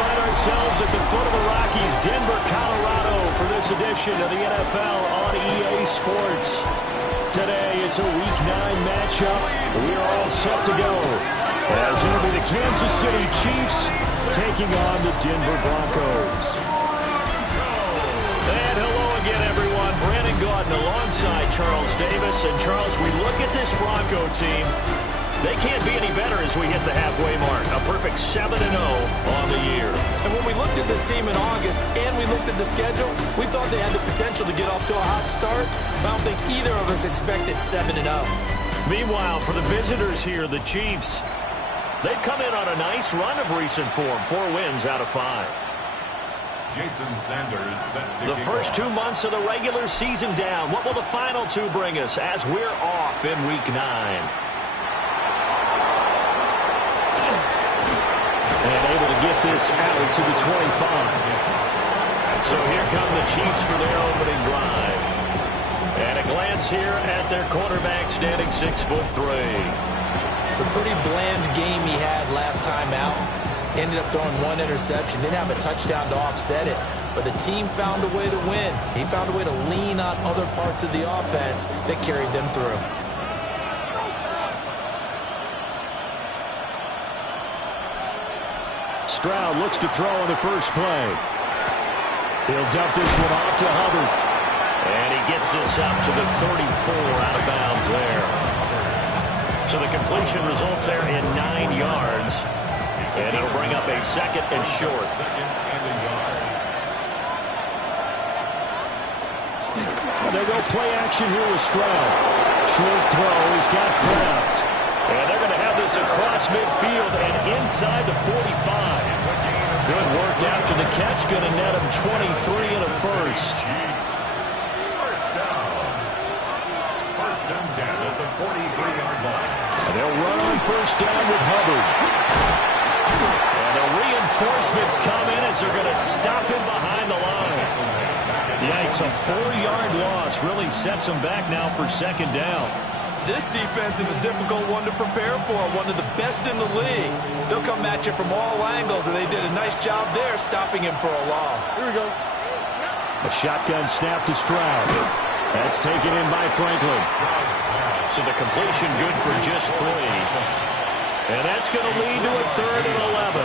find ourselves at the foot of the Rockies, Denver, Colorado, for this edition of the NFL on EA Sports. Today, it's a Week 9 matchup. We are all set to go, as it'll be the Kansas City Chiefs taking on the Denver Broncos. And hello again, everyone. Brandon Gaudin alongside Charles Davis. And Charles, we look at this Bronco team. They can't be any better as we hit the halfway mark. A perfect 7-0 on the year. And when we looked at this team in August and we looked at the schedule, we thought they had the potential to get off to a hot start. I don't think either of us expected 7-0. Meanwhile, for the visitors here, the Chiefs, they've come in on a nice run of recent form. 4 wins out of 5. Jason Sanders set to the first 2 months of the regular season down. What will the final 2 bring us as we're off in Week 9? And able to get this out to the 25. So here come the Chiefs for their opening drive. And a glance here at their quarterback, standing 6'3". It's a pretty bland game he had last time out. Ended up throwing 1 interception. Didn't have a touchdown to offset it. But the team found a way to win. He found a way to lean on other parts of the offense that carried them through. Stroud looks to throw on the first play. He'll dump this one off to Hubbard. And he gets this up to the 34 out of bounds there. So the completion results there in 9 yards. And it'll bring up a 2nd and short. And they go play action here with Stroud. Short throw. He's got Kraft. And they're going to have this across midfield and inside the 45. Good work after the catch. Going to net him 23 and a first. First and 10 at the 43-yard line. And they'll run on first down with Hubbard. And the reinforcements come in as they're going to stop him behind the line. Yeah, it's a 4-yard loss. Really sets him back now for 2nd down. This defense is a difficult one to prepare for, one of the best in the league. They'll come at you from all angles, and they did a nice job there stopping him for a loss. Here we go. A shotgun snap to Stroud. That's taken in by Franklin. So the completion good for just 3. And that's going to lead to a 3rd and 11.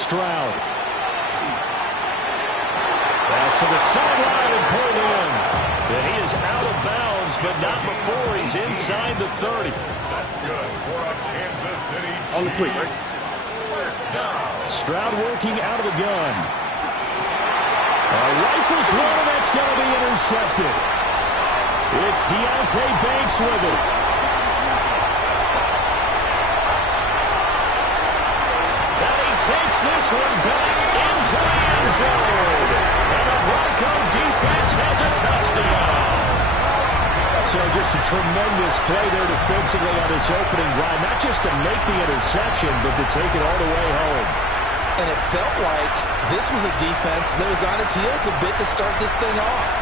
Stroud. Pass to the sideline and pulled in. And he is out of bounds, but not before he's inside the 30. That's good for a Kansas City Chiefs. On the plate, right? First down. Stroud working out of the gun. Rifles one, and that's going to be intercepted. It's Deontay Banks with it. And he takes this one back into the end zone. And the Bronco defense has a touchdown. So just a tremendous play there defensively on this opening drive. Not just to make the interception, but to take it all the way home. And it felt like this was a defense that was on its heels a bit to start this thing off.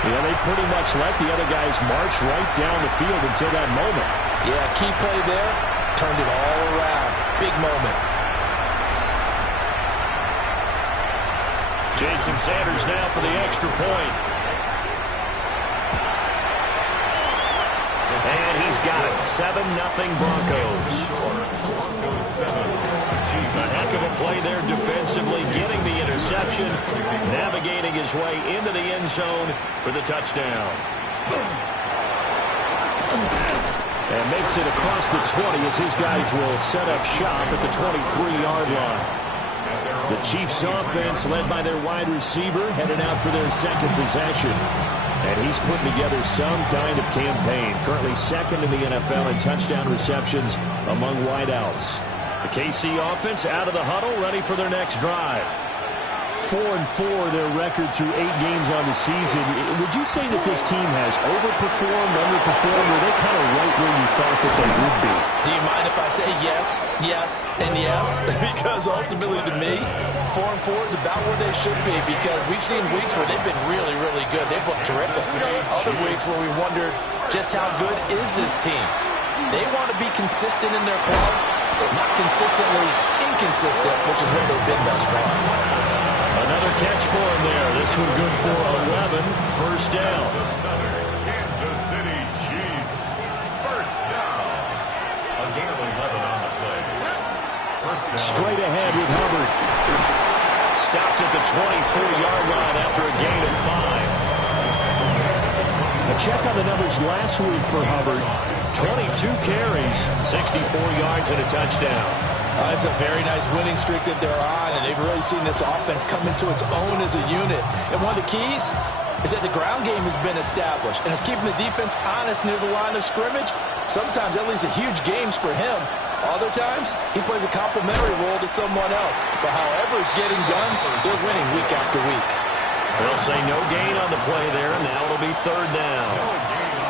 Yeah, they pretty much let the other guys march right down the field until that moment. Yeah, key play there. Turned it all around. Big moment. Jason Sanders now for the extra point. And he's got it. 7-0 Broncos. A heck of a play there defensively, getting the interception, navigating his way into the end zone for the touchdown. And makes it across the 20 as his guys will set up shop at the 23-yard line. The Chiefs offense, led by their wide receiver, headed out for their 2nd possession. And he's putting together some kind of campaign. Currently 2nd in the NFL in touchdown receptions among wideouts. The KC offense out of the huddle, ready for their next drive. 4-4 their record through 8 games on the season. Would you say that this team has overperformed, underperformed, or are they kind of right where you thought that they would be? Do you mind if I say yes, yes, and yes? Because ultimately to me, 4-4 is about where they should be, because we've seen weeks where they've been really, really good. They've looked terrific. Other weeks where we wondered just how good is this team. They want to be consistent in their play, but not consistently inconsistent, which is what they've been thus far. Another catch for him there. This one good for 11. First down. Another Kansas City Chiefs. First down. A gain of 11 on the play. First down. Straight ahead with Hubbard. Stopped at the 24-yard line after a gain of 5. A check on the numbers last week for Hubbard. 22 carries, 64 yards, and a touchdown. It's a very nice winning streak that they're on, and they've really seen this offense come into its own as a unit. And one of the keys is that the ground game has been established, and it's keeping the defense honest near the line of scrimmage. Sometimes that leads to huge games for him. Other times, he plays a complementary role to someone else. But however it's getting done, they're winning week after week. They'll say no gain on the play there. Now it'll be third down.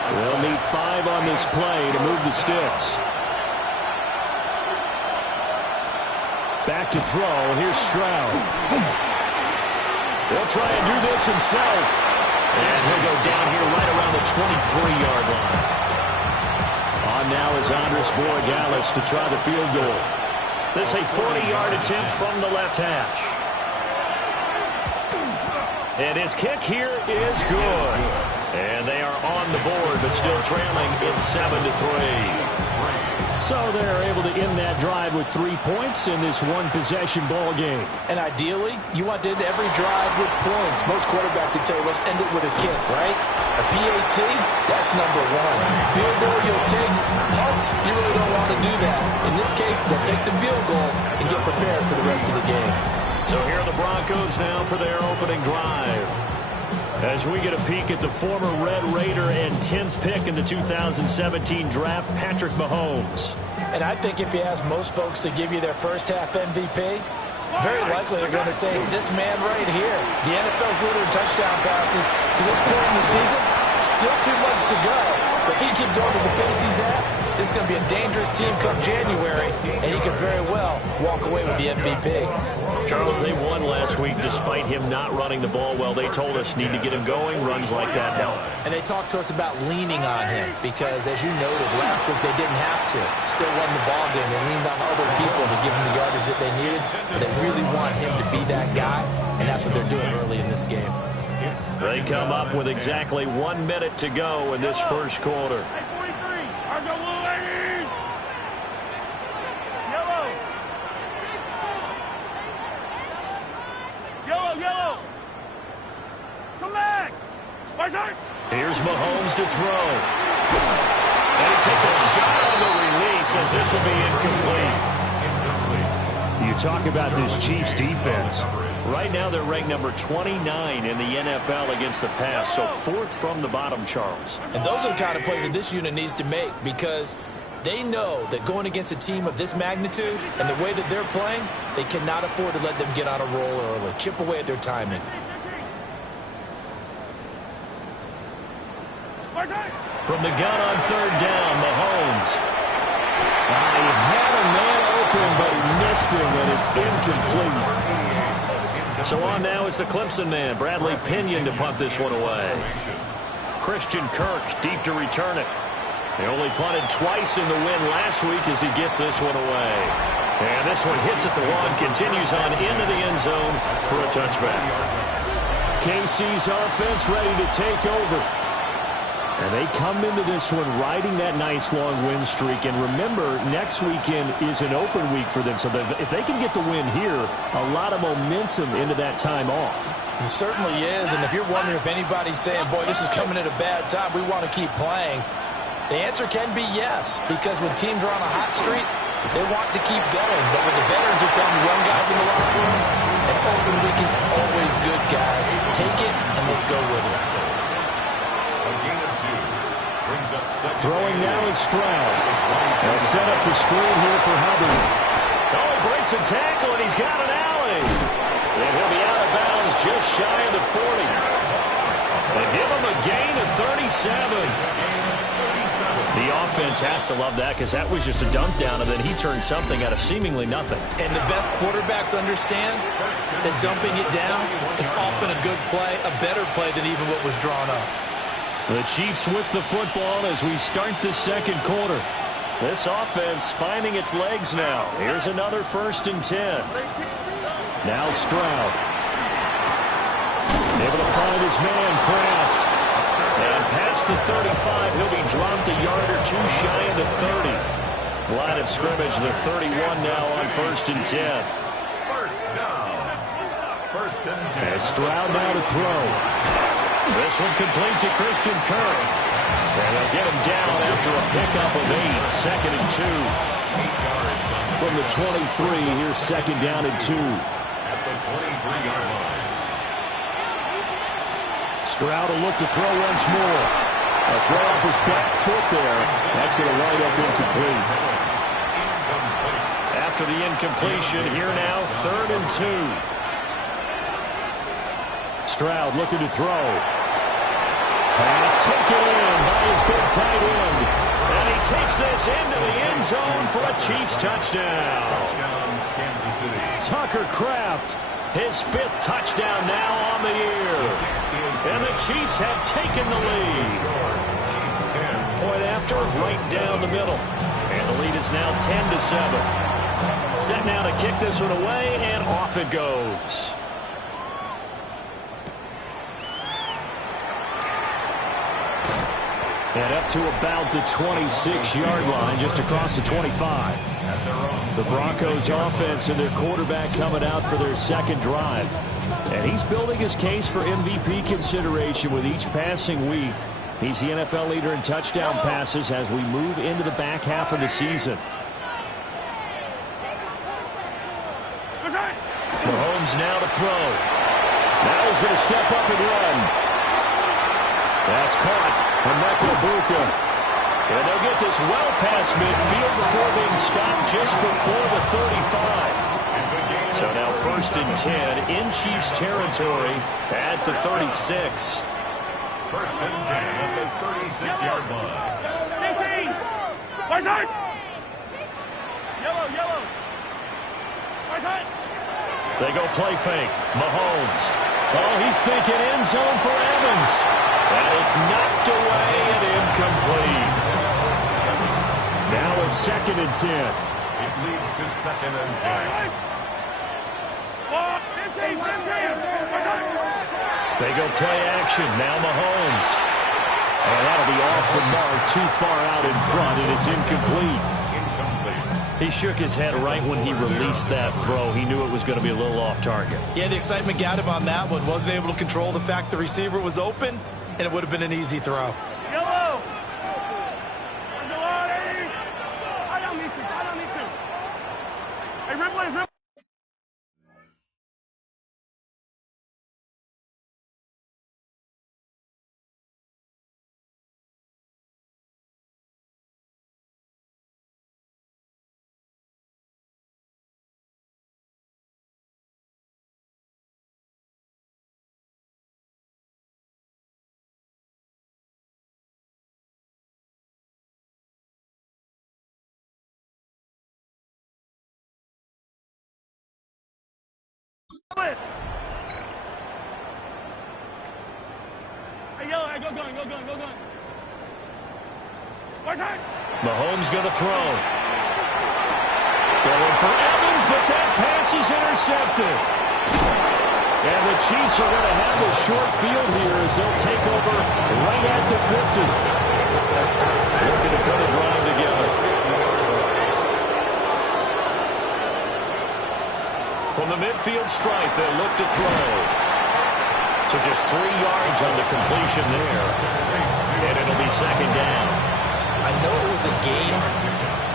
They'll need 5 on this play to move the sticks. Back to throw. Here's Stroud. He'll try and do this himself. And he'll go down here right around the 23-yard line. On now is Andres Borregales to try the field goal. This is a 40-yard attempt from the left hash. And his kick here is good. And they are on the board, but still trailing. It's 7-3. So they're able to end that drive with 3 points in this one-possession ball game. And ideally, you want to end every drive with points. Most quarterbacks would tell you, let's end it with a kick, right? A PAT, that's number 1. Field goal you'll take. Punts, you really don't want to do that. In this case, they'll take the field goal and get prepared for the rest of the game. So here are the Broncos now for their opening drive. As we get a peek at the former Red Raider and 10th pick in the 2017 draft, Patrick Mahomes. And I think if you ask most folks to give you their first half MVP, very likely they're going to say it's this man right here. The NFL's leader in touchdown passes. To this point in the season, still 2 months to go. But if he keeps going at the pace he's at, this is going to be a dangerous team come January, and he could very well walk away with the MVP. Charles, they won last week despite him not running the ball well. They told us need to get him going. Runs like that help. And they talked to us about leaning on him because, as you noted, last week they didn't have to. Still won the ball game. They leaned on other people to give them the yardage that they needed. But they really want him to be that guy, and that's what they're doing early in this game. They come up with exactly 1 minute to go in this first quarter. Here's Mahomes to throw. And he takes a shot on the release as this will be incomplete. You talk about this Chiefs defense. Right now they're ranked number 29 in the NFL against the pass, so 4th from the bottom, Charles. And those are the kind of plays that this unit needs to make because they know that going against a team of this magnitude and the way that they're playing, they cannot afford to let them get on a roll early. Chip away at their timing. From the gun on third down, Mahomes. He had a man open, but he missed him, and it's incomplete. So on now is the Clemson man, Bradley Pinion, to punt this one away. Christian Kirk deep to return it. He only punted twice in the win last week as he gets this one away. And this one hits at the 1, continues on into the end zone for a touchback. KC's offense ready to take over. And they come into this one riding that nice long win streak. And remember, next weekend is an open week for them. So if they can get the win here, a lot of momentum into that time off. It certainly is. And if you're wondering if anybody's saying, boy, this is coming at a bad time, we want to keep playing, the answer can be yes. Because when teams are on a hot streak, they want to keep going. But when the veterans are telling the young guys in the locker room, an open week is always good, guys. Take it and let's go with it. Throwing now is Stroud. They'll set up the screen here for Hubbard. Oh, he breaks a tackle, and he's got an alley. And he'll be out of bounds just shy of the 40. They give him a gain of 37. The offense has to love that because that was just a dunk down, and then he turned something out of seemingly nothing. And the best quarterbacks understand that dumping it down is often a good play, a better play than even what was drawn up. The Chiefs with the football as we start the second quarter. This offense finding its legs now. Here's another 1st and 10. Now Stroud. Able to find his man, Kraft. And past the 35, he'll be dropped a yard or two shy of the 30. Line of scrimmage, the 31 now on 1st and 10. First down. 1st and 10. And Stroud now to throw. This one complete to Christian Kirk. And they'll get him down after a pickup of 8. 2nd and 2. From the 23, here's 2nd down and 2. At the 23-yard line. Stroud will look to throw once more. A throw off his back foot there. That's going to wind up incomplete. After the incompletion, here now, 3rd and 2. Stroud looking to throw. Pass taken in by his big tight end. And he takes this into the end zone for a Chiefs touchdown. Touchdown, Kansas City. Tucker Kraft, his 5th touchdown now on the year. And the Chiefs have taken the lead. Chiefs 10. Point after, right down the middle. And the lead is now 10-7. Set now to kick this one away, and off it goes. And up to about the 26-yard line, just across the 25. The Broncos offense and their quarterback coming out for their 2nd drive. And he's building his case for MVP consideration with each passing week. He's the NFL leader in touchdown passes as we move into the back half of the season. Mahomes now to throw. Now he's going to step up and run. That's caught. Emeka Egbuka. And they'll get this well past midfield before being stopped just before the 35. So now 1st and 10 in Chiefs territory at the 36. 1st and 10 at the 36-yard line. 18. Right side. Yellow, yellow. Right side. They go play fake. Mahomes. Oh, he's thinking end zone for Evans. And it's knocked away and incomplete. Now a 2nd and 10. It leads to 2nd and 10. 15, 15. Right side. They go play action. Now Mahomes. And that'll be off the mark, too far out in front, and it's incomplete. He shook his head right when he released that throw. He knew it was going to be a little off target. Yeah, the excitement got him on that one. Wasn't able to control the fact the receiver was open, and it would have been an easy throw. Yellow. I don't need to. Hey, replay, replay. Hey, yellow, hey, go going. Right side. Mahomes going to throw. Going for Evans, but that pass is intercepted. And the Chiefs are going to have a short field here as they'll take over right at the 50. Looking to put a drive together. From the midfield stripe, they'll look to throw. So just 3 yards on the completion there. And it'll be 2nd down. I know it was a game,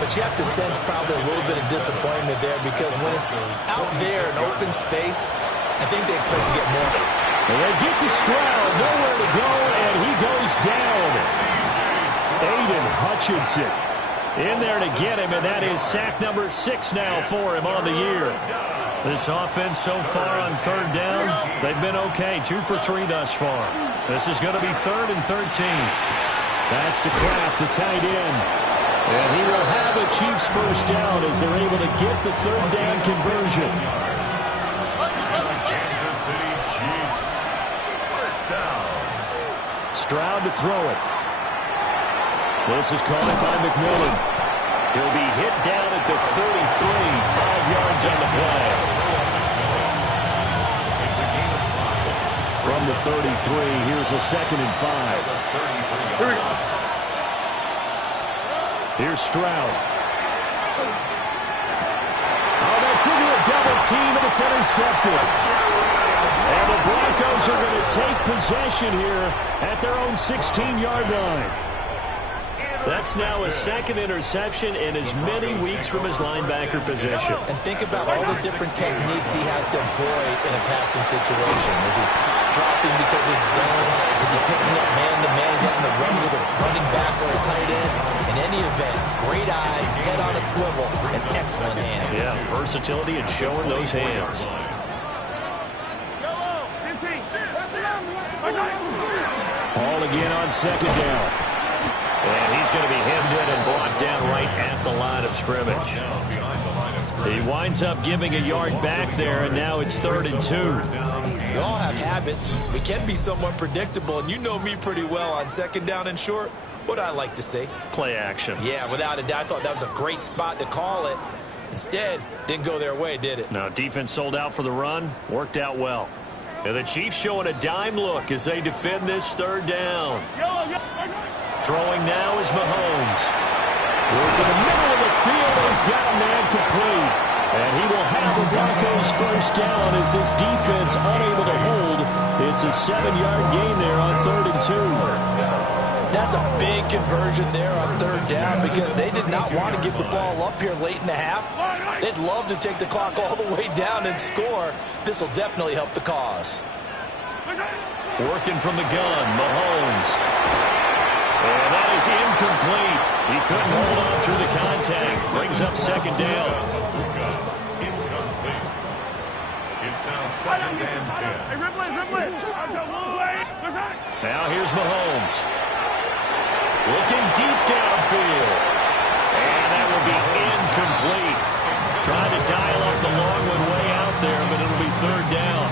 but you have to sense probably a little bit of disappointment there because when it's out there in open space, I think they expect to get more. And they get to Stroud, nowhere to go, and he goes down. Aiden Hutchinson in there to get him, and that is sack number 6 now for him on the year. This offense so far on 3rd down, they've been okay. 2 for 3 thus far. This is going to be 3rd and 13. That's to Kraft, the tight end. And he will have a Chiefs 1st down as they're able to get the 3rd down conversion. Kansas City Chiefs. 1st down. Stroud to throw it. This is caught by McMillan. He'll be hit down at the 33, 5 yards on the play. From the 33, here's a 2nd and 5. Here's Stroud. Oh, that's into a double team, and it's intercepted. And the Broncos are going to take possession here at their own 16-yard line. That's now a 2nd interception in as many weeks from his linebacker position. And think about all the different techniques he has to employ in a passing situation. Is he dropping because it's zone? Is he picking up man-to-man? Is he having to run with a running back or a tight end? In any event, great eyes, head on a swivel, and excellent hands. Yeah, versatility and showing those hands. Ball again on 2nd down. And he's going to be hemmed in and brought down right at the line of scrimmage. He winds up giving a yard back there, and now it's 3rd and 2. We all have habits. We can be somewhat predictable, and you know me pretty well on 2nd down and short. What I like to say? Play action. Yeah, without a doubt. I thought that was a great spot to call it. Instead, didn't go their way, did it? No, defense sold out for the run. Worked out well. And the Chiefs showing a dime look as they defend this 3rd down. Throwing now is Mahomes. Working the middle of the field, and he's got a man complete. And he will have the Broncos 1st down as this defense unable to hold. It's a 7-yard gain there on 3rd and 2. That's a big conversion there on 3rd down because they did not want to give the ball up here late in the half. They'd love to take the clock all the way down and score. This will definitely help the cause. Working from the gun, Mahomes. And that is incomplete. He couldn't hold on through the contact. Brings up 2nd down. Incomplete. It's now 2nd and 10. Now here's Mahomes. Looking deep downfield. And that will be incomplete. Trying to dial up the long one way out there, but it'll be 3rd down.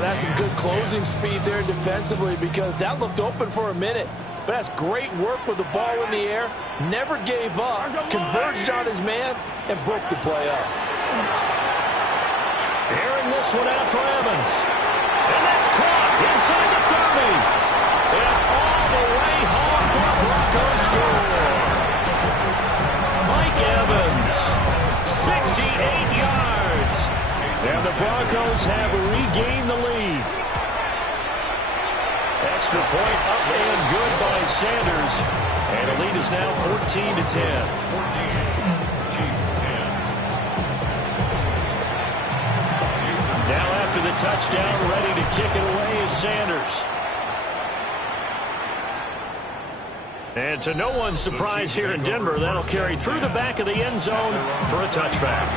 That's some good closing speed there defensively because that looked open for a minute. But that's great work with the ball in the air. Never gave up, converged on his man, and broke the play up. Airing this one out for Evans. And that's caught inside the 30. And all the way home for a Broncos score. Mike Evans, 68 yards. And the Broncos have regained the lead. Extra point up and good by Sanders. And the lead is now 14 to 10. 14. Chiefs 10. Now after the touchdown, ready to kick it away is Sanders. And to no one's surprise here in Denver, that'll carry through the back of the end zone for a touchback.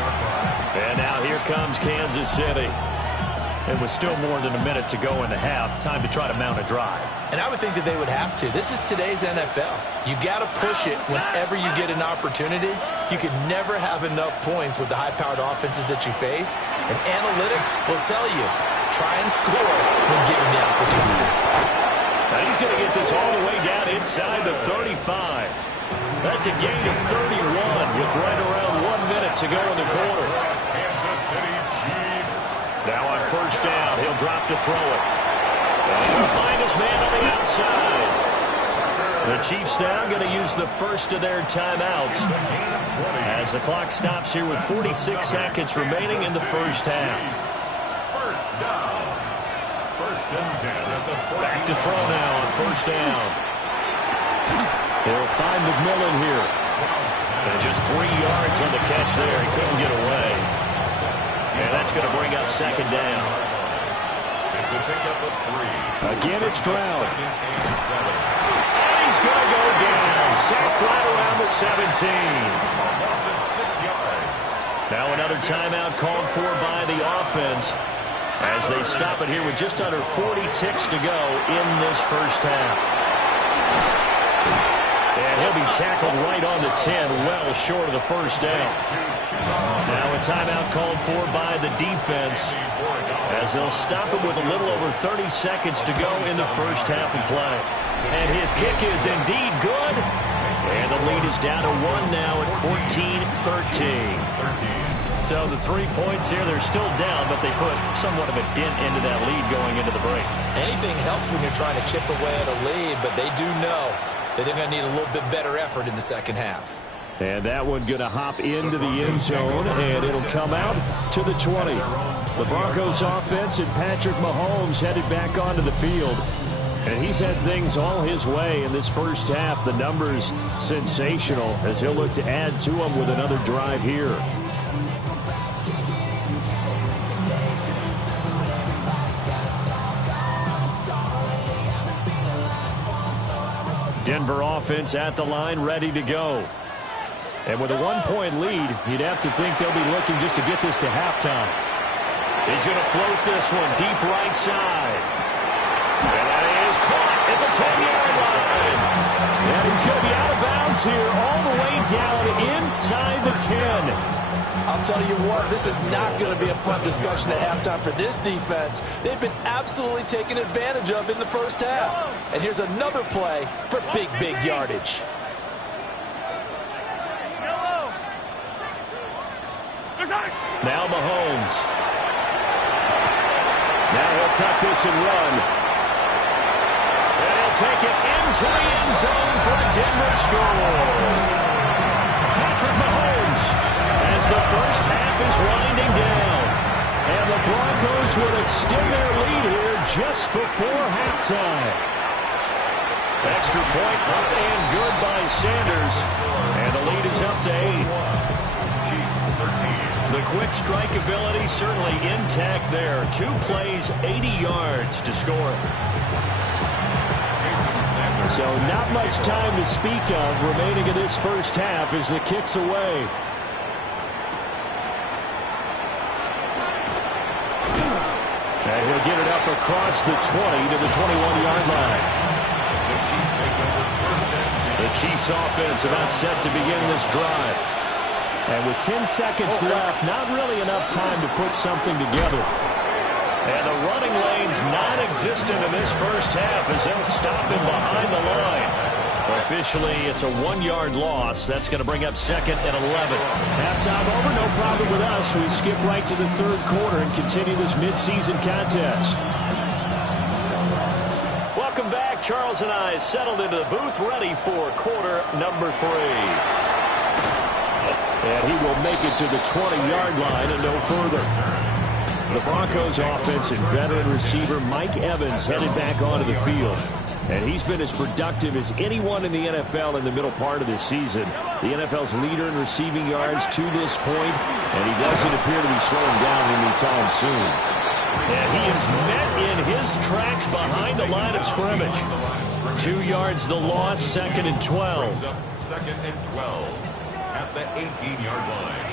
And now here comes Kansas City. And with still more than a minute to go in the half, time to try to mount a drive. And I would think that they would have to. This is today's NFL. You got to push it whenever you get an opportunity. You can never have enough points with the high-powered offenses that you face. And analytics will tell you, try and score when given the opportunity. Now he's going to get this all the way down inside the 35. That's a gain of 31 with right around 1 minute to go in the quarter. Kansas City Chiefs. Now on 1st down, he'll drop to throw it. And he'll find his man on the outside. The Chiefs now going to use the first of their timeouts as the clock stops here with 46 seconds remaining in the 1st half. 1st down. 1st and 10 at the 14. Back to throw now on 1st down. They'll find McMillan here. And just 3 yards on the catch there. He couldn't get away. And that's going to bring up 2nd down. It's a pickup of 3. Again, it's Stroud. 2nd and 7. And he's going to go down. Sacked right around the 17. Loss of 6 yards. Now another timeout called for by the offense as they stop it here with just under 40 ticks to go in this 1st half. And he'll be tackled right on the 10, well short of the 1st down. Now a timeout called for by the defense as they'll stop it with a little over 30 seconds to go in the 1st half of play. And his kick is indeed good. And the lead is down to 1 now at 14-13. So the 3 points here, they're still down, but they put somewhat of a dent into that lead going into the break. Anything helps when you're trying to chip away at a lead, but they do know that they're going to need a little bit better effort in the second half. And that one going to hop into the end zone, and it'll come out to the 20. The Broncos offense and Patrick Mahomes headed back onto the field. And he's had things all his way in this first half. The numbers sensational as he'll look to add to them with another drive here. Denver offense at the line, ready to go. And with a 1-point lead, you'd have to think they'll be looking just to get this to halftime. He's going to float this one deep right side. And that is caught at the 10-yard line. And he's going to be out of bounds here all the way down inside the 10. I'll tell you what, this is not going to be a fun discussion at halftime for this defense. They've been absolutely taken advantage of in the first half. And here's another play for big, big yardage. Now Mahomes. Now he'll tuck this and run. And he'll take it into the end zone for a Denver score. Patrick Mahomes as the first half is winding down. And the Broncos will extend their lead here just before halftime. Extra point up and good by Sanders. And the lead is up to 8. The quick strike ability certainly intact there. 2 plays, 80 yards to score. So not much time to speak of remaining in this first half as the kick's away. And he'll get it up across the 20 to the 21-yard line. The Chiefs offense about set to begin this drive. And with 10 seconds left, not really enough time to put something together. And the running lane's non-existent in this first half as they'll stop him behind the line. Officially, it's a 1-yard loss. That's going to bring up 2nd and 11. Halftime over, no problem with us. We skip right to the third quarter and continue this midseason contest. Welcome back. Charles and I settled into the booth, ready for quarter number 3. And he will make it to the 20-yard line and no further. The Broncos offense and veteran receiver Mike Evans headed back onto the field. And he's been as productive as anyone in the NFL in the middle part of this season. The NFL's leader in receiving yards to this point, and he doesn't appear to be slowing down anytime soon. And he is met in his tracks behind the line of scrimmage. 2 yards the loss, 2nd and 12. 2nd and 12 at the 18-yard line.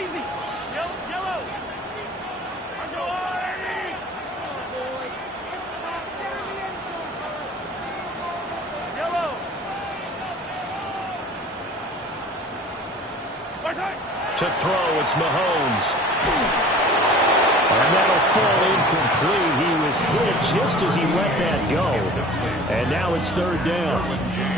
Easy. Yellow. To throw, it's Mahomes. And that'll fall incomplete. He was hit just as he let that go. And now it's 3rd down.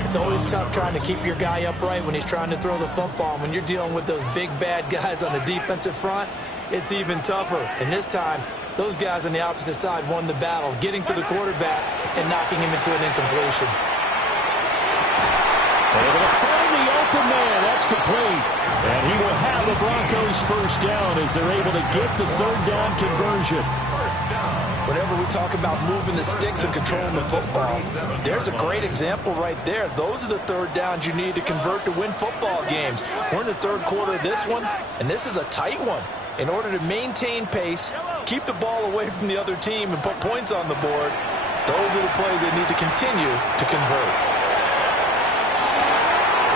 It's always tough trying to keep your guy upright when he's trying to throw the football. When you're dealing with those big, bad guys on the defensive front, it's even tougher. And this time, those guys on the opposite side won the battle, getting to the quarterback and knocking him into an incompletion. They're able to find the open man. That's complete. And he will have the Broncos first down as they're able to get the 3rd down conversion. Whenever we talk about moving the sticks and controlling the football, there's a great example right there. Those are the 3rd downs you need to convert to win football games. We're in the 3rd quarter of this one, and this is a tight one. In order to maintain pace, keep the ball away from the other team, and put points on the board, those are the plays they need to continue to convert.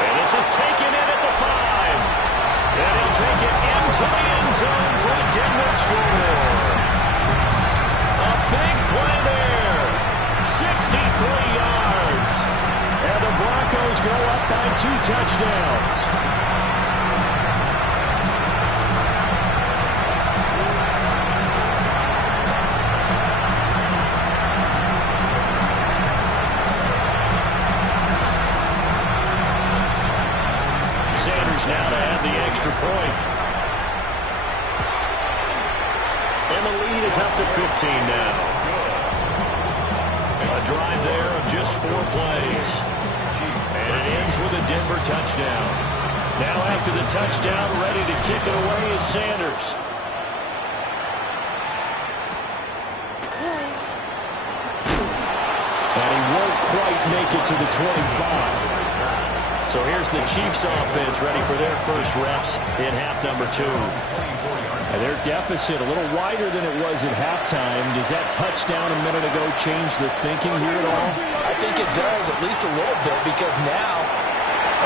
And this is taken in at the 5. And he'll take it into the end zone for a Denver score. A big play there. 63 yards. And the Broncos go up by 2 touchdowns. point. And the lead is up to 15 now. A drive there of just 4 plays. And it ends with a Denver touchdown. Now after the touchdown, ready to kick it away is Sanders. And he won't quite make it to the 25. So here's the Chiefs offense ready for their first reps in half number 2. And their deficit a little wider than it was at halftime. Does that touchdown a minute ago change the thinking here at all? I think it does, at least a little bit, because now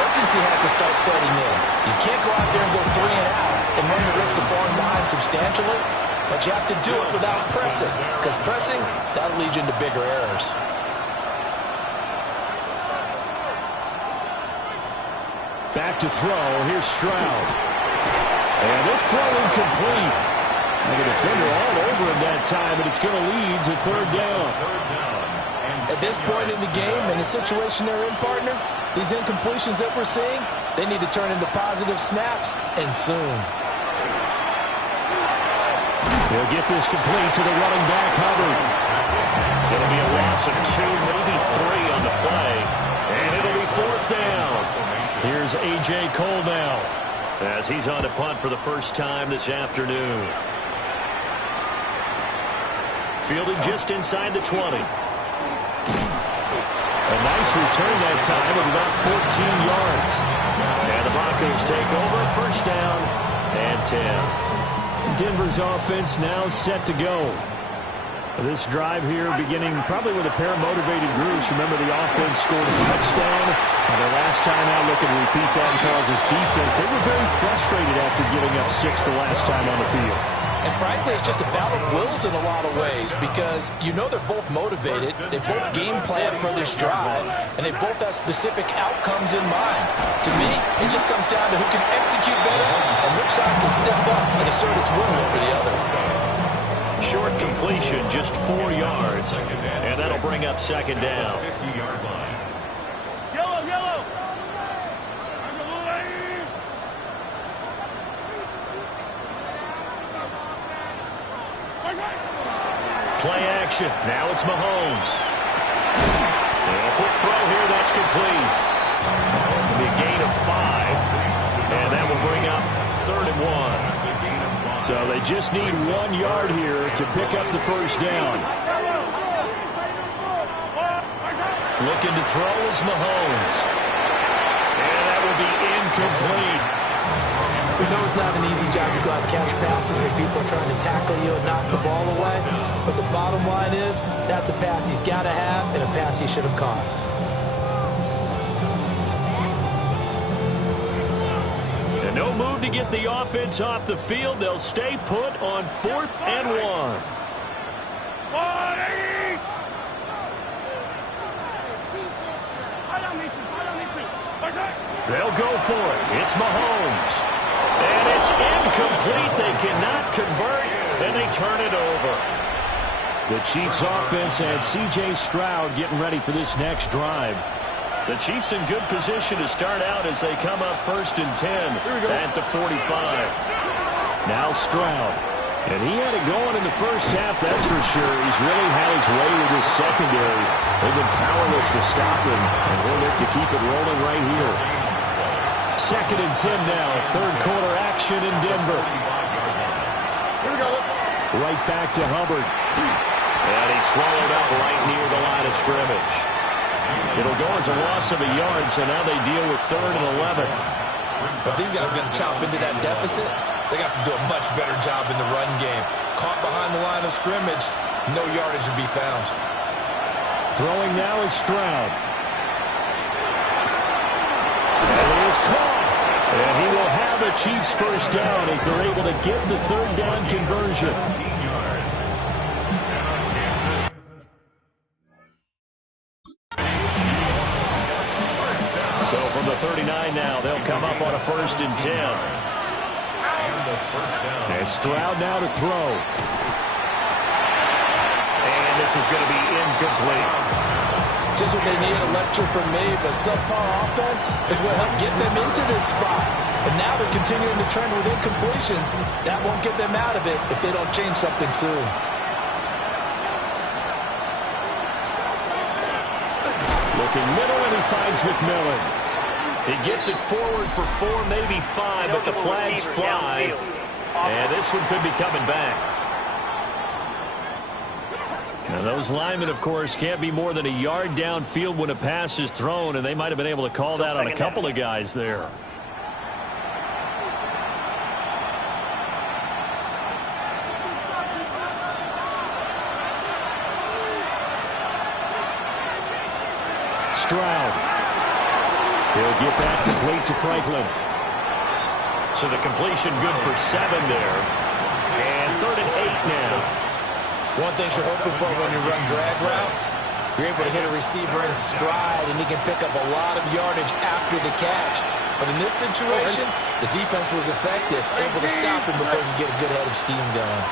urgency has to start setting in. You can't go out there and go 3 and out and run the risk of falling behind substantially, but you have to do it without pressing, because pressing, that'll lead you into bigger errors. Back to throw. Here's Stroud. And this throw incomplete. And the defender all over him that time, but it's going to lead to 3rd down. At this point in the game, in the situation they're in, partner, these incompletions that we're seeing, they need to turn into positive snaps, and soon. He'll get this complete to the running back, Hubbard. It'll be a loss of 2, maybe 3 on the play. And it'll be 4th down. Here's A.J. Cole now, as he's on to punt for the first time this afternoon. Fielded just inside the 20. A nice return that time of about 14 yards. And the Broncos take over, 1st down and 10. Denver's offense now set to go. This drive here beginning probably with a pair of motivated groups. Remember, the offense scored a touchdown. And their last time out, looking to repeat that in Charles' defense. They were very frustrated after giving up 6 the last time on the field. And frankly, it's just a battle of wills in a lot of ways, because you know they're both motivated, they both game plan for this drive, and they both have specific outcomes in mind. To me, it just comes down to who can execute better and which side can step up and assert its will over the other. Short completion, just 4 yards, and that'll bring up 2nd down. Yellow. Play action. Now it's Mahomes. And a quick throw here. That's complete. The gain of 5. And that will bring up 3rd and 1. So they just need 1 yard here to pick up the 1st down. Looking to throw is Mahomes. And that will be incomplete. We know it's not an easy job to go out and catch passes when people are trying to tackle you and knock the ball away. But the bottom line is, that's a pass he's got to have and a pass he should have caught. And no move to get the offense off the field. They'll stay put on 4th and 1. They'll go for it. It's Mahomes. And it's incomplete. They cannot convert, and they turn it over. The Chiefs offense and C.J. Stroud getting ready for this next drive. The Chiefs in good position to start out as they come up 1st and 10 at the 45. Now Stroud. And he had it going in the first half, that's for sure. He's really had his way with his secondary. They've been powerless to stop him, and he'll look to keep it rolling right here. 2nd and 10 now. 3rd quarter action in Denver. Here we go. Right back to Hubbard. And he's swallowed up right near the line of scrimmage. It'll go as a loss of a yard, so now they deal with 3rd and 11. If these guys are going to chop into that deficit, they got to do a much better job in the run game. Caught behind the line of scrimmage, no yardage to be found. Throwing now is Stroud. And he is caught. And he will have the Chiefs 1st down as they're able to get the 3rd down conversion. So from the 39 now, they'll come up on a 1st and 10. And Stroud now to throw. And this is going to be incomplete. just what they need, a lecture from me, but subpar offense is what helped get them into this spot. And now they're continuing the trend with incompletions. That won't get them out of it if they don't change something soon. Looking middle, and he finds McMillan. He gets it forward for 4, maybe 5, but the flags fly. And this one could be coming back. Now those linemen, of course, can't be more than a yard downfield when a pass is thrown, and they might have been able to call that on a couple of guys there. Stroud. He'll get that complete to Franklin. So the completion good for 7 there. And 3rd and 8 now. One thing you're hoping for when you run drag routes, you're able to hit a receiver in stride, and he can pick up a lot of yardage after the catch. But in this situation, the defense was effective, able to stop him before he could get a good head of steam going.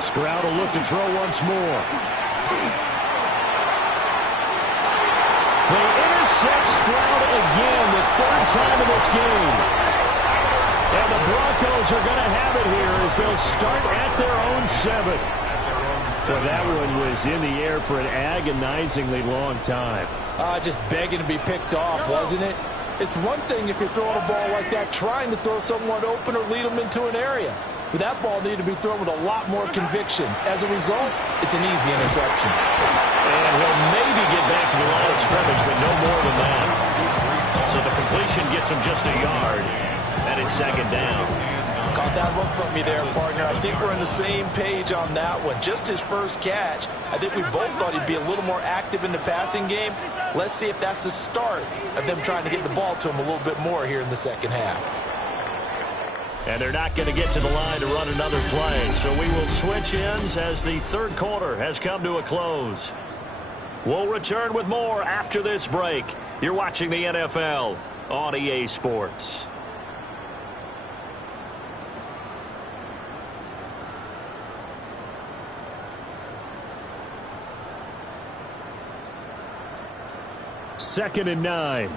Stroud will look to throw once more. They intercept Stroud again, the 3rd time in this game. And the Broncos are going to have it here as they'll start at their own 7. Well, that one was in the air for an agonizingly long time. Just begging to be picked off, wasn't it? It's one thing if you're throwing a ball like that, trying to throw someone open or lead them into an area. But that ball needed to be thrown with a lot more conviction. As a result, it's an easy interception. And he'll maybe get back to the line of scrimmage, but no more than that. So the completion gets him just a yard. And it's 2nd down. Caught that look from me there, partner. I think we're on the same page on that one. Just his first catch. I think we both thought he'd be a little more active in the passing game. Let's see if that's the start of them trying to get the ball to him a little bit more here in the second half. And they're not going to get to the line to run another play. So we will switch ends as the 3rd quarter has come to a close. We'll return with more after this break. You're watching the NFL on EA Sports. Second and 9.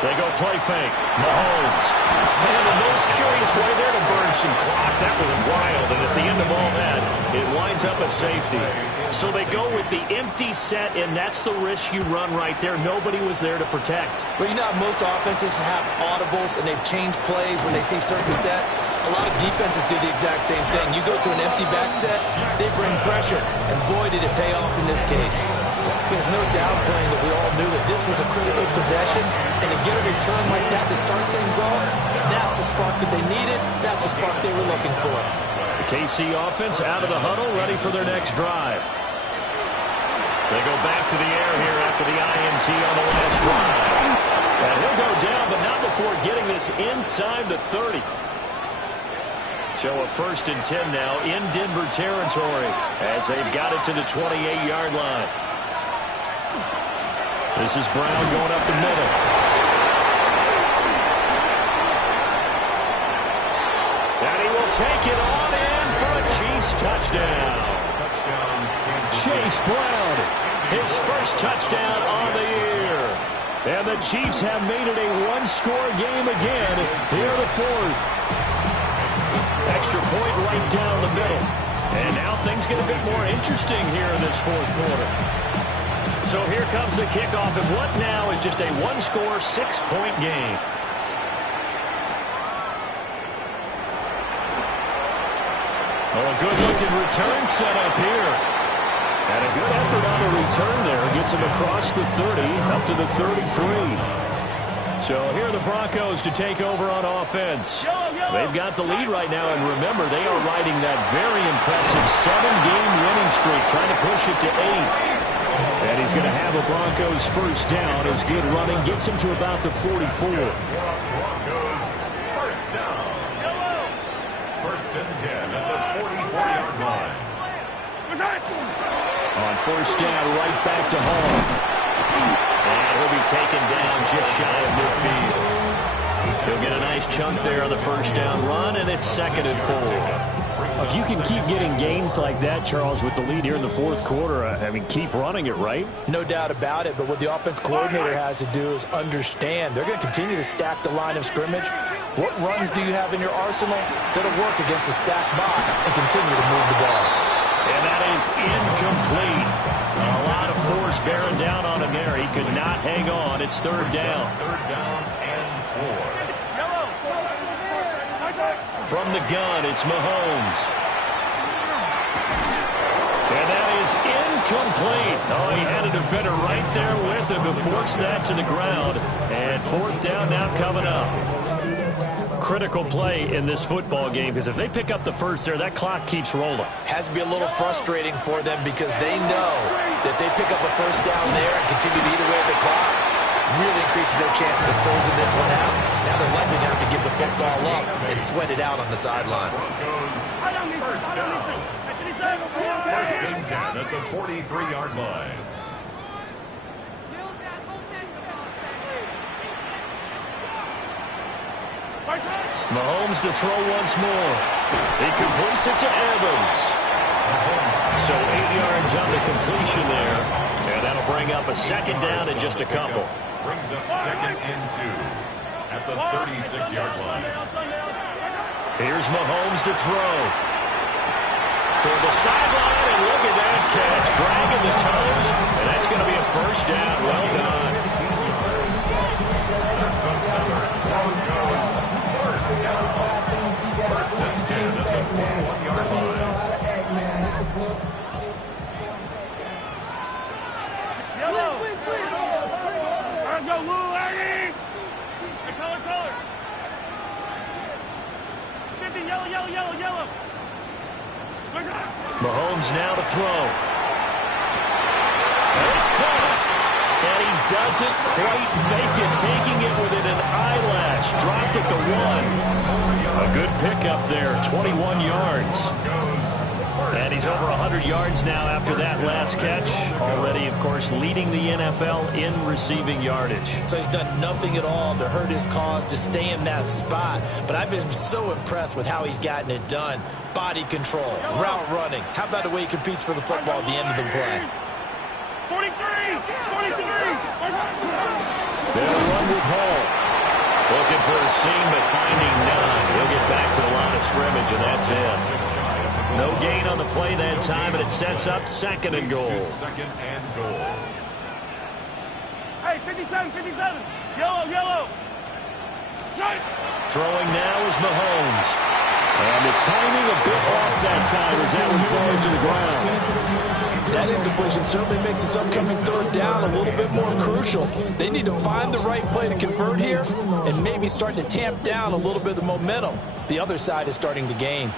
They go play fake. Mahomes. And the most curious way there to burn some clock. That was wild. And at the end of all that, it winds up a safety. So they go with the empty set, and that's the risk you run right there. Nobody was there to protect. Well, you know how most offenses have audibles, and they've changed plays when they see certain sets. A lot of defenses do the exact same thing. You go to an empty back set, they bring pressure. And boy, did it pay off in this case. There's no downplaying that we all knew that this was a critical possession. And to get a return like that to start things off, that's the spark that they needed. That's the spark they were looking for. The KC offense out of the huddle, ready for their next drive. They go back to the air here after the INT on the last drive. And he'll go down, but not before getting this inside the 30. So a 1st and 10 now in Denver territory as they've got it to the 28-yard line. This is Brown going up the middle. And he will take it on in for a Chiefs touchdown. Chase Brown, His first touchdown on the year. and the Chiefs have made it a one-score game again here the 4th. Extra point right down the middle. And now things get a bit more interesting here in this 4th quarter. So here comes the kickoff, and what now is just a one-score, 6-point game. Oh, a good-looking return set up here. And a good effort on the return there. Gets him across the 30, up to the 33. So here are the Broncos to take over on offense. They've got the lead right now, and remember, they are riding that very impressive 7-game winning streak, trying to push it to 8. And he's going to have a Broncos first down. His good running gets him to about the 44. Broncos first down. First and 10 at the 44-yard line. On first down, right back to Hall. And he'll be taken down just shy of midfield. He'll get a nice chunk there on the first down run, and it's 2nd and 4. If you can keep getting gains like that, Charles, with the lead here in the fourth quarter, I mean, keep running it, right? No doubt about it, but what the offense coordinator has to do is understand they're going to continue to stack the line of scrimmage. What runs do you have in your arsenal that'll work against a stacked box and continue to move the ball? And that is incomplete. A lot of force bearing down on him there. He could not hang on. It's 3rd down. 3rd down and 4. From the gun, it's Mahomes. And that is incomplete. Oh, he had a defender right there with him to force that to the ground. And 4th down now coming up. Critical play in this football game, because if they pick up the first there, that clock keeps rolling. Has to be a little frustrating for them because they know that they pick up a first down there and continue to eat away at the clock. Really increases their chances of closing this one out. Now they're likely to have to give the football up and sweat it out on the sideline. First down. 1st and 10 at the 43-yard line. Mahomes to throw once more. He completes it to Evans. So 8 yards on the completion there. And that'll bring up a 2nd down and just a couple. Brings up 2nd and 2 at the 36-yard line. Here's Mahomes to throw. Toward the sideline, and look at that catch. Dragging the toes, and that's going to be a first down. Well done. First down. 1st and 10 at the 41-yard line. Go, Lou, Aggie! Hey, color. 50, yellow. Mahomes now to throw. And it's caught. And he doesn't quite make it, taking it within an eyelash. Dropped at the 1. A good pickup there, 21 yards. And he's over 100 yards now after that last catch. Already, of course, leading the NFL in receiving yardage. So he's done nothing at all to hurt his cause, to stay in that spot. But I've been so impressed with how he's gotten it done. Body control, route running. How about the way he competes for the football at the end of the play? 43! They'll run with Hall. Looking for a seam, but finding none. He'll get back to the line of scrimmage, and that's it. No gain on the play that time, and it sets up 2nd and goal. 2nd and goal. Hey, 57. Yellow. Throwing now is Mahomes. And the timing a bit off that time as that one falls to the ground. That incompletion certainly makes this upcoming 3rd down a little bit more crucial. They need to find the right play to convert here and maybe start to tamp down a little bit of the momentum the other side is starting to gain.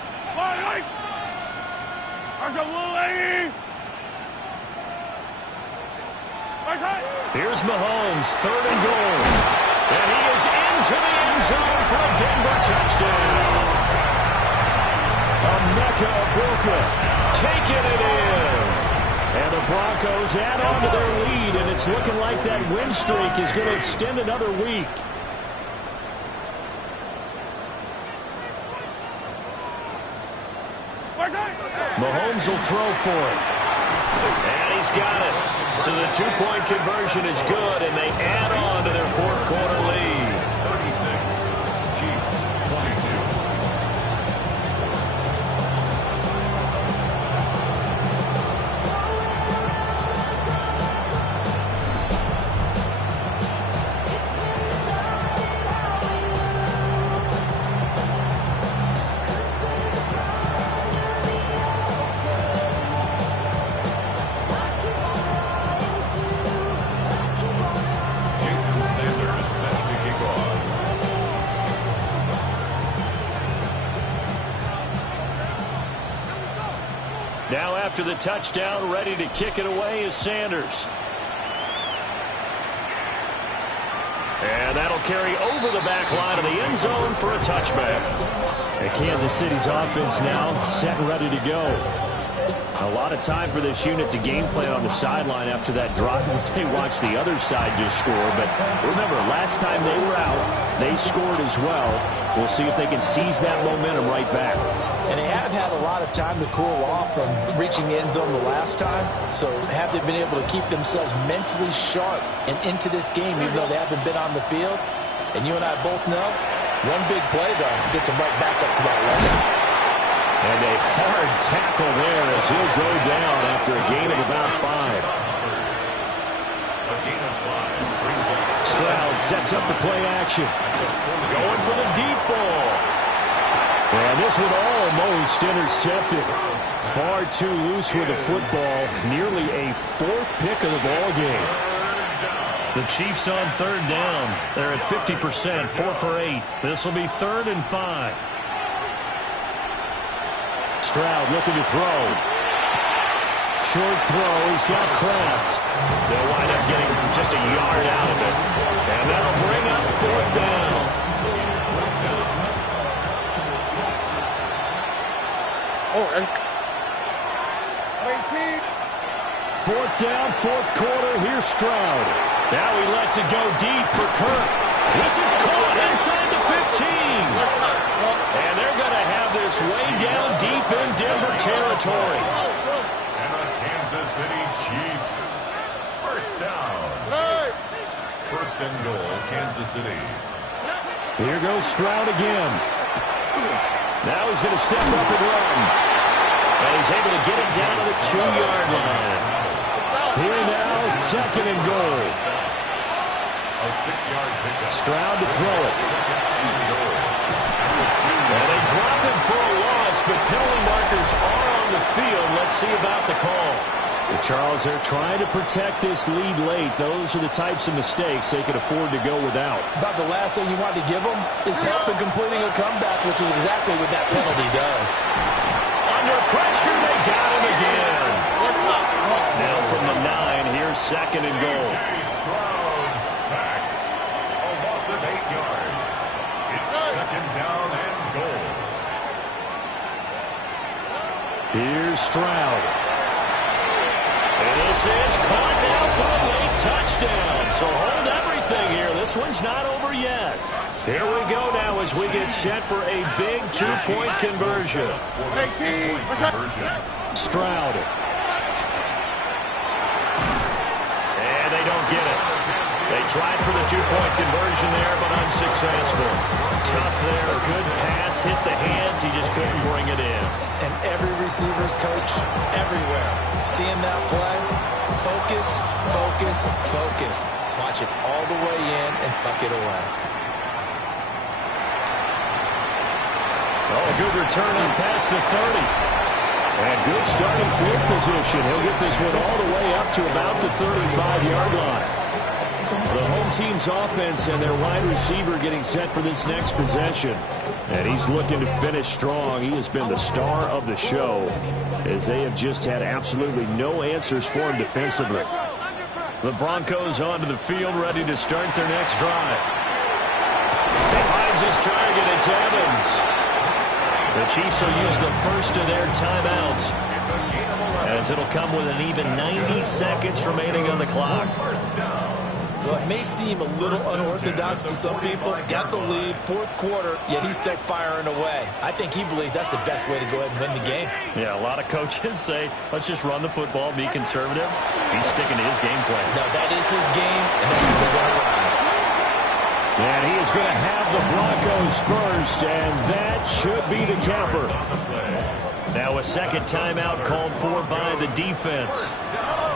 Here's Mahomes, 3rd and goal. And he is into the end zone for a Denver touchdown. Emeka Egbuka taking it in. And the Broncos add on to their lead, and it's looking like that win streak is going to extend another week. Mahomes will throw for it. And he's got it. So the 2-point conversion is good, and they add on to their 4th quarter lead. 36, Chiefs 22. Now after the touchdown, ready to kick it away is Sanders. And that'll carry over the back line of the end zone for a touchback. And Kansas City's offense now set and ready to go. A lot of time for this unit to game plan on the sideline after that drive as they watched the other side just score. But remember, last time they were out, they scored as well. We'll see if they can seize that momentum right back. And they have had a lot of time to cool off from reaching the end zone the last time. So have they been able to keep themselves mentally sharp and into this game even though they haven't been on the field? And you and I both know, one big play, though, gets them right back up to that level. And a hard tackle there as he'll go down after a gain of about 5. Stroud sets up the play action. Going for the deep ball. And this one almost intercepted. Far too loose with the football. Nearly a 4th pick of the ball game. The Chiefs on 3rd down. They're at 50%, 4 for 8. This will be 3rd and 5. Stroud looking to throw. Short throw. He's got Kraft. They'll wind up getting just a yard out of it. And that'll bring up 4th down. Fourth down, 4th quarter. Here's Stroud. Now he lets it go deep for Kirk. This is caught inside the 15. And they're going to have this way down deep in Denver territory. And the Kansas City Chiefs. First down. First and goal, Kansas City. Here goes Stroud again. Now he's going to step up and run. And he's able to get it down to the 2-yard line. Here now, 2nd and goal. A 6-yard pickup. Stroud to throw it. And they drop him for a loss, but penalty markers are on the field. Let's see about the call. Well, Charles, they're trying to protect this lead late. Those are the types of mistakes they could afford to go without. About the last thing you want to give them is help in completing a comeback, which is exactly what that penalty does. Under pressure, they got him again. Now from the 9, here's 2nd and goal. Stroud sacked. A loss of 8 yards. It's 2nd down and goal. Here's Stroud. And this is caught now for a late touchdown. So hold everything here. This one's not over yet. Here we go now as we get set for a big 2-point conversion. Stroud. And they don't get it. They tried for the 2-point conversion there, but unsuccessful. Tough there. Good pass. Hit the hands. He just couldn't bring it in. And every receiver's coach everywhere. Seeing that play, focus, focus, focus. Watch it all the way in and tuck it away. Oh, a good return on past the 30. And good starting field position. He'll get this one all the way up to about the 35-yard line. The home team's offense and their wide receiver getting set for this next possession. And he's looking to finish strong. He has been the star of the show as they have just had absolutely no answers for him defensively. The Broncos onto the field, ready to start their next drive. He finds his target. It's Evans. The Chiefs will use the first of their timeouts, as it'll come with an even 90 seconds remaining on the clock. Well, it may seem a little unorthodox to some people. Got the lead, 4th quarter, yet he's still firing away. I think he believes that's the best way to go ahead and win the game. Yeah, a lot of coaches say, let's just run the football, be conservative. He's sticking to his game plan. No, that is his game, and that's what they're going to ride. And he is going to have the Broncos first, and that should be the capper. Now a second timeout called for by the defense.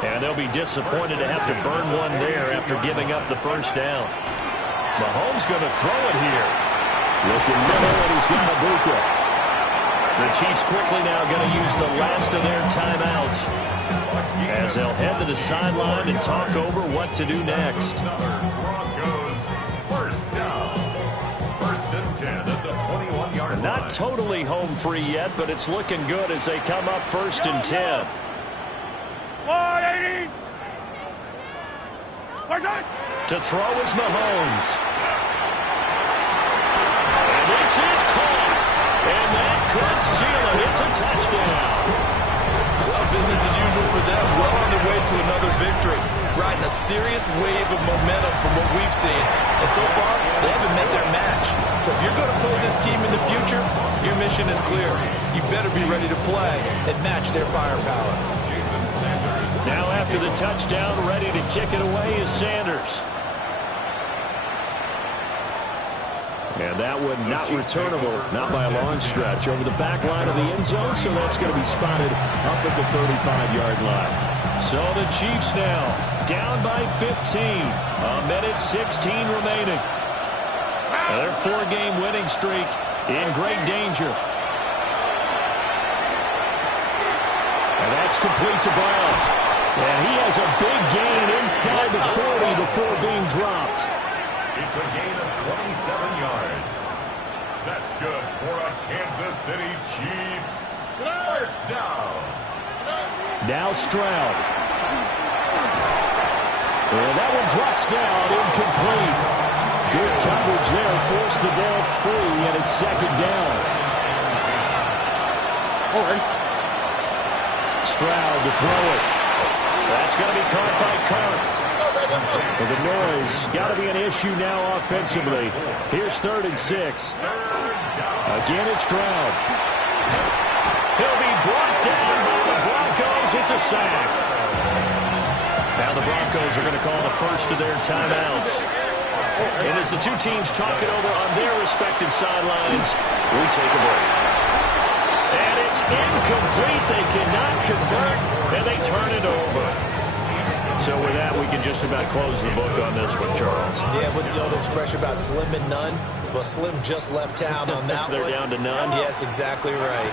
And they'll be disappointed to have to burn one there after giving up the first down. Mahomes going to throw it here. Looking middle, and he's got Ibuka. The Chiefs quickly now going to use the last of their timeouts, as they'll head to the sideline and talk over what to do next. Broncos first down. 1st and 10 at the 21-yard line. Not totally home free yet, but it's looking good as they come up 1st and 10. 180. To throw is Mahomes. And this is caught. And that could seal it. It's a touchdown. Well, them, well on their way to another victory. Riding a serious wave of momentum from what we've seen. And so far, they haven't met their match. So if you're going to play this team in the future, your mission is clear. You better be ready to play and match their firepower. Now after the touchdown, ready to kick it away is Sanders. And that one not returnable, not by a long stretch, over the back line of the end zone, so that's going to be spotted up at the 35-yard line. So the Chiefs now down by 15. A minute 16 remaining. Their 4-game winning streak in great danger. And that's complete to Brown. And he has a big gain inside the 40 before being dropped. It's a gain of 27 yards. That's good for a Kansas City Chiefs. First down. Now Stroud. And that one drops down, incomplete. Good coverage there, forced the ball free, and it's second down. Stroud to throw it. That's going to be caught by Kirk. Well, the noise got to be an issue now offensively. Here's 3rd and 6. Again, it's Stroud. He'll be brought down by the Broncos. It's a sack. Now the Broncos are going to call the first of their timeouts. And as the two teams talk it over on their respective sidelines, we take a break. And it's incomplete. They cannot convert, and they turn it over. So with that, we can just about close the book on this one, Charles. Yeah, what's the old expression about slim and none? Well, Slim just left town on that They're one. down to none? Yes, exactly right.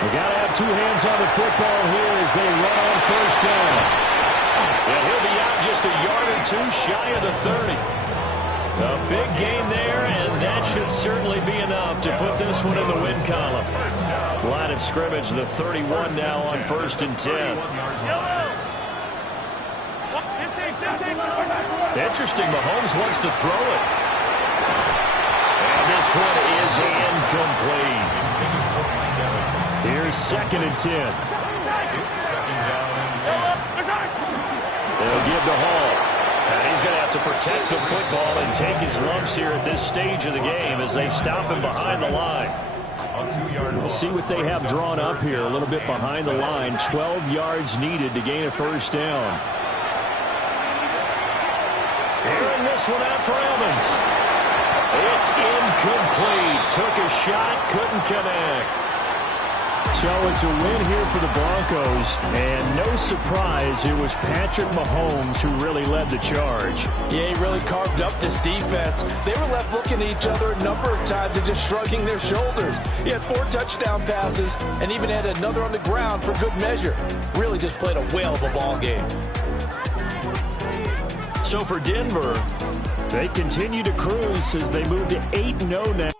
We got to have two hands on the football here as they run on first down. And he'll be out just a yard or two shy of the 30. A big gain there, and that should certainly be enough to put this one in the win column. Line of scrimmage, the 31 now on 1st and 10. Interesting, Mahomes wants to throw it. And this one is incomplete. Here's 2nd and 10. They'll give to Hall. And he's going to have to protect the football and take his lumps here at this stage of the game as they stop him behind the line. We'll see what they have drawn up here a little bit behind the line. 12 yards needed to gain a first down. Airing this one out for Evans. It's incomplete. Took a shot, couldn't connect. So it's a win here for the Broncos, and no surprise, it was Patrick Mahomes who really led the charge. Yeah, he really carved up this defense. They were left looking at each other a number of times and just shrugging their shoulders. He had 4 touchdown passes and even had another on the ground for good measure. Really just played a whale of a ball game. So for Denver, they continue to cruise as they move to 8-0 now.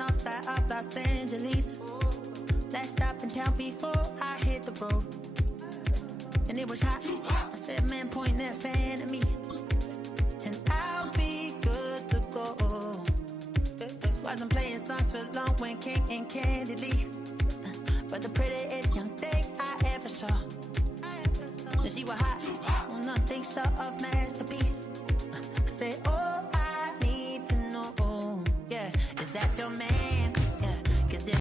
Outside of Los Angeles, last stop in town before I hit the road, and it was hot. I said, man, point that fan at me, and I'll be good to go. Wasn't playing songs for long when came in candidly, but the prettiest young thing I ever saw. And she was hot, well, nothing short of masterpiece. I said, oh, I need to know, yeah, is that your man?